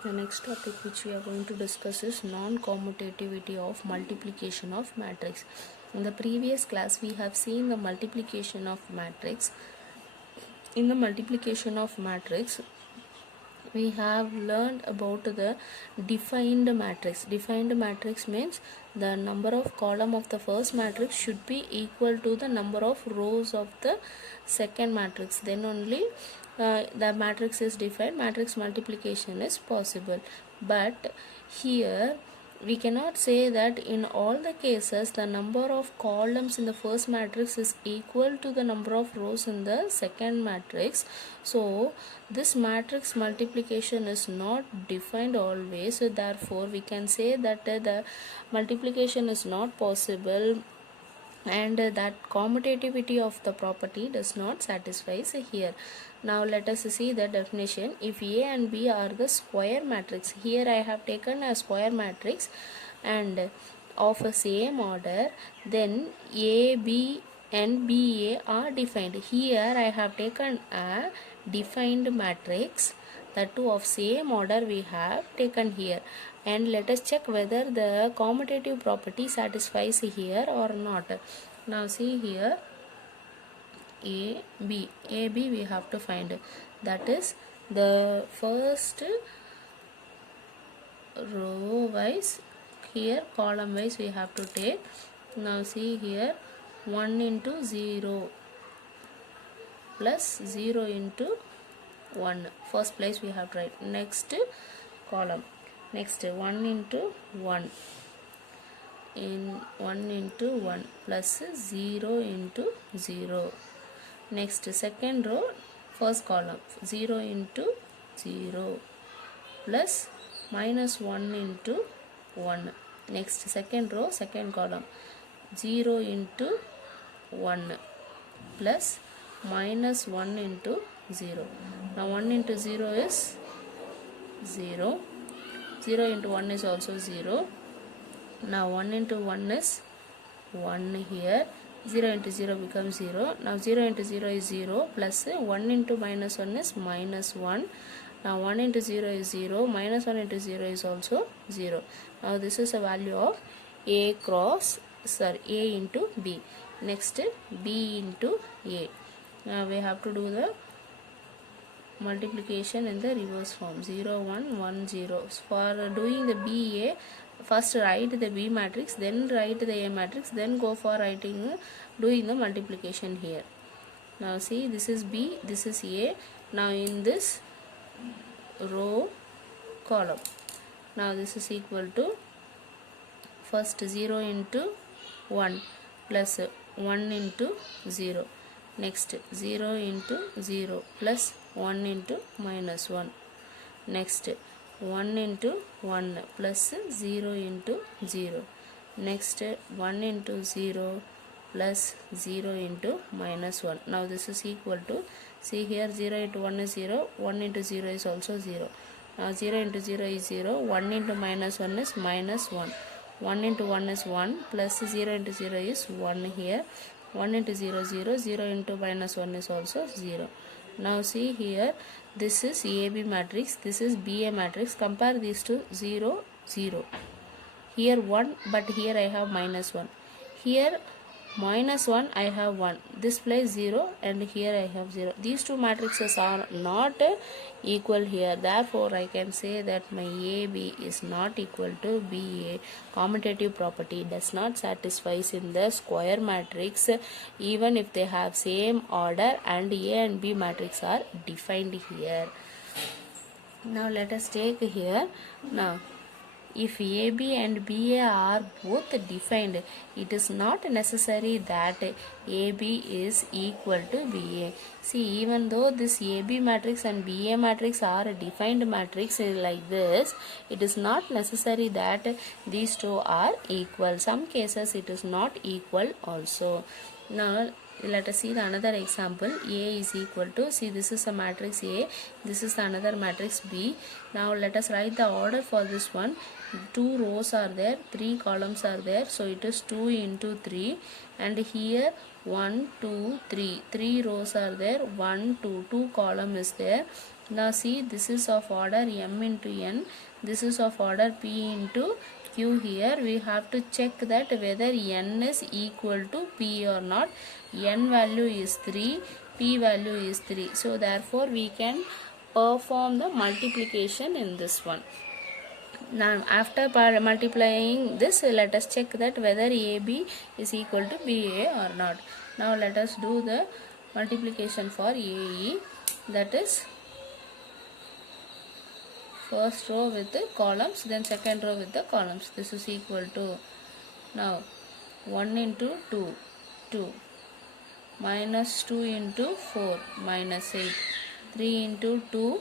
The next topic which we are going to discuss is non-commutativity of multiplication of matrix. In the previous class we have seen the multiplication of matrix. In the multiplication of matrix we have learned about the defined matrix. Defined matrix means the number of column of the first matrix should be equal to the number of rows of the second matrix, then only the matrix is defined, matrix multiplication is possible. But here we cannot say that in all the cases the number of columns in the first matrix is equal to the number of rows in the second matrix. So this matrix multiplication is not defined always, so therefore we can say that the multiplication is not possible, and that commutativity of the property does not satisfy here. Now let us see the definition. If A and B are the square matrix, here I have taken a square matrix and of a same order, then A, B and BA are defined. Here I have taken a defined matrix, that too of same order we have taken here, and let us check whether the commutative property satisfies here or not. Now see here, A B we have to find, that is the first row wise, here column wise we have to take. Now see here, 1 into 0 plus 0 into 1, first place we have to write. Next column, next 1 into 1, in 1 into 1 plus 0 into 0. Next second row, first column, 0 into 0 plus minus 1 into 1. Next second row, second column, 0 into 1 plus minus 1 into 0. Now 1 into 0 is 0, 0 into 1 is also 0. Now 1 into 1 is 1 here, 0 into 0 becomes 0. Now 0 into 0 is 0, plus 1 into minus 1 is minus 1. Now 1 into 0 is 0, minus 1 into 0 is also 0. Now this is a value of A into B. Next B into A. Now we have to do the multiplication in the reverse form, 0 1 1 0. For doing the BA, first write the B matrix, then write the A matrix, then go for doing the multiplication here. Now see, this is B, this is A. Now in this row column, now this is equal to first 0 into 1 plus 1 into 0. Next 0 into 0 plus 1 into minus 1. Next 1 into 1 plus 0 into 0. Next 1 into 0 plus 0 into minus 1. Now this is equal to, see here, 0 into 1 is 0, 1 into 0 is also 0. Now 0 into 0 is 0, 1 into minus 1 is minus 1. 1 into 1 is 1, plus 0 into 0 is 1 here. 1 into 0 0, 0 into minus 1 is also 0. Now see here, this is AB matrix, this is BA matrix. Compare these two, 0 0. Here 1, but here I have minus 1. Here minus 1 I have 1. This place 0, and here I have 0. These two matrices are not equal here. Therefore I can say that my AB is not equal to BA. Commutative property does not satisfy in the square matrix even if they have same order and A and B matrix are defined here. Now let us take here, now if AB and BA are both defined, it is not necessary that AB is equal to BA. See, even though this AB matrix and BA matrix are a defined matrix like this, it is not necessary that these two are equal. Some cases it is not equal also. Now let us see the another example. A is equal to, see, this is a matrix A, this is another matrix B. Now let us write the order for this one. 2 rows are there, 3 columns are there, so it is 2 into 3, and here 1 2 3 rows are there, 1 2 2 column is there, Now see, this is of order m into n, this is of order p into q. Here we have to check that whether n is equal to p or not. N value is 3, p value is 3. So therefore we can perform the multiplication in this one. Now after multiplying this, let us check that whether AB is equal to BA or not. Now let us do the multiplication for AE, that is first row with the columns, then second row with the columns. This is equal to, now 1 into 2, 2, minus 2 into 4, minus 8, 3 into 2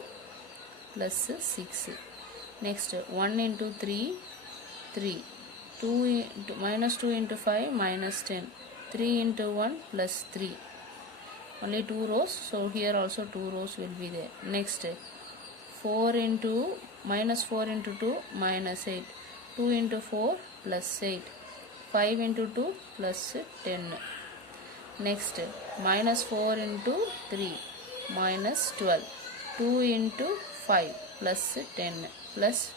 plus 6. Next 1 into 3, 3, 2 into minus 2 into 5, minus 10, 3 into 1 plus 3. Only 2 rows, so here also 2 rows will be there. Next 4 into minus 4 into 2, minus 8, 2 into 4 plus 8, 5 into 2 plus 10. Next minus 4 into 3, minus 12, 2 into 5 plus 10 plus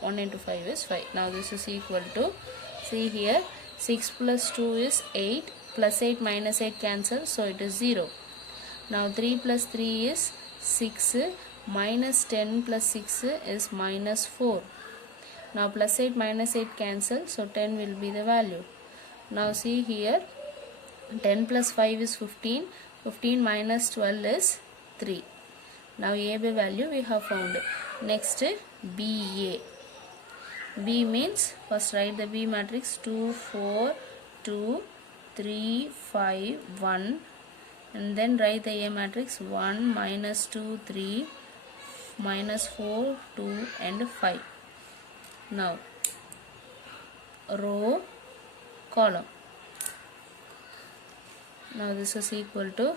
1 into 5 is 5. Now this is equal to, see here, 6 plus 2 is 8, plus 8 minus 8 cancel, so it is 0. Now 3 plus 3 is 6, minus 10 plus 6 is minus 4. Now plus 8 minus 8 cancel, so 10 will be the value. Now see here, 10 plus 5 is 15, 15 minus 12 is 3. Now AB value we have found. Next BA. B means, first write the B matrix, 2, 4, 2, 3, 5, 1, and then write the A matrix, 1, minus 2, 3, minus 4, 2 and 5. Now row, column. Now this is equal to,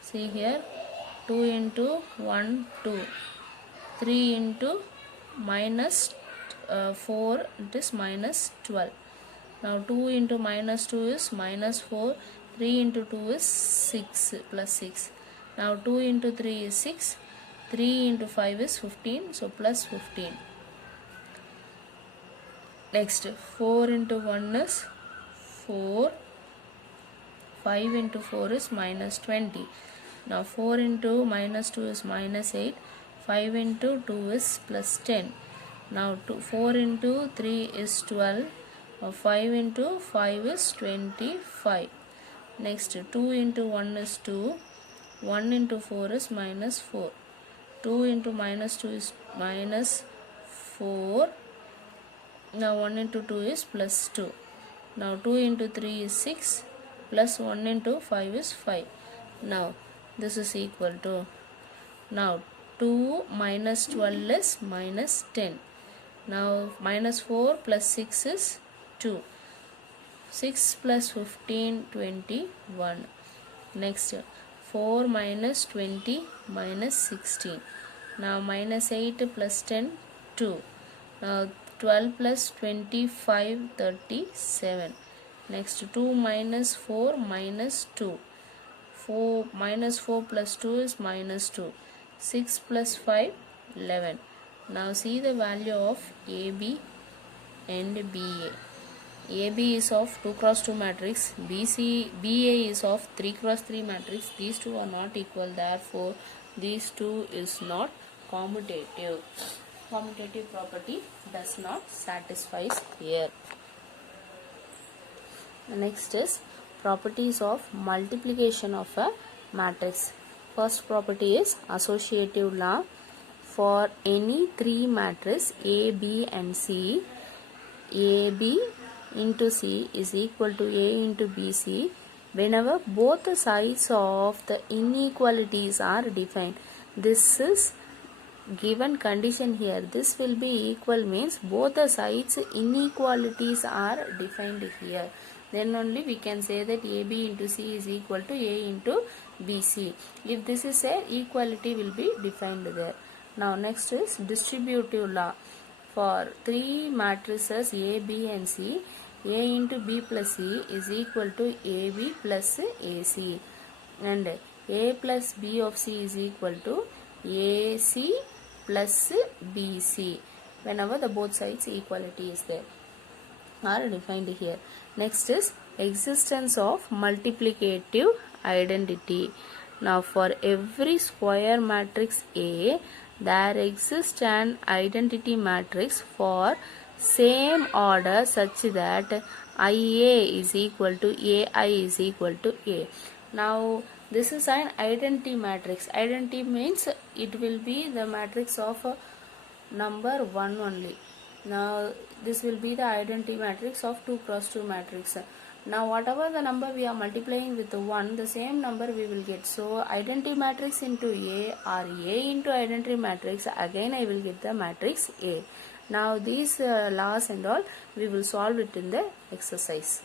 see here, 2 into 1, 2, 3 into minus 4, it is minus 12. Now 2 into minus 2 is minus 4, 3 into 2 is 6 plus 6. Now 2 into 3 is 6, 3 into 5 is 15, so plus 15. Next 4 into 1 is 4, 5 into 4 is minus 20. Now 4 into minus 2 is minus 8, 5 into 2 is plus 10. Now 4 into 3 is 12, 5 into 5 is 25. Next 2 into 1 is 2, 1 into 4 is minus 4, 2 into minus 2 is minus 4. Now 1 into 2 is plus 2. Now 2 into 3 is 6, plus 1 into 5 is 5. Now this is equal to, now 2 minus 12 is minus 10. Now minus 4 plus 6 is 2. 6 plus 15, 21. Next 4 minus 20 minus 16. Now minus 8 plus 10, 2. Now 12 plus 25, 37. Next 2 minus 4 minus 2. 4 minus 4 plus 2 is minus 2. 6 plus 5, 11. Now see the value of AB and BA. AB is of 2 cross 2 matrix, BA is of 3 cross 3 matrix. These two are not equal, therefore these two is not commutative. Commutative property does not satisfy here. The next is properties of multiplication of a matrix. First property is associative law. For any three matrices A, B and C, AB into C is equal to A into BC whenever both sides of the inequalities are defined. This is given condition here. This will be equal means both the sides inequalities are defined here. Then only we can say that AB into C is equal to A into BC. If this is a, equality will be defined there. Now next is distributive law. For three matrices A, B and C, A into B plus C is equal to AB plus AC, and A plus B of C is equal to AC plus BC whenever the both sides equality is there are defined here. Next is existence of multiplicative identity. Now for every square matrix A, there exists an identity matrix for same order such that IA is equal to AI is equal to A. Now this is an identity matrix. Identity means it will be the matrix of number 1 only. Now this will be the identity matrix of 2 cross 2 matrix. Now whatever the number we are multiplying with 1, the same number we will get. So identity matrix into A or A into identity matrix, again I will get the matrix A. Now these laws and all we will solve it in the exercise.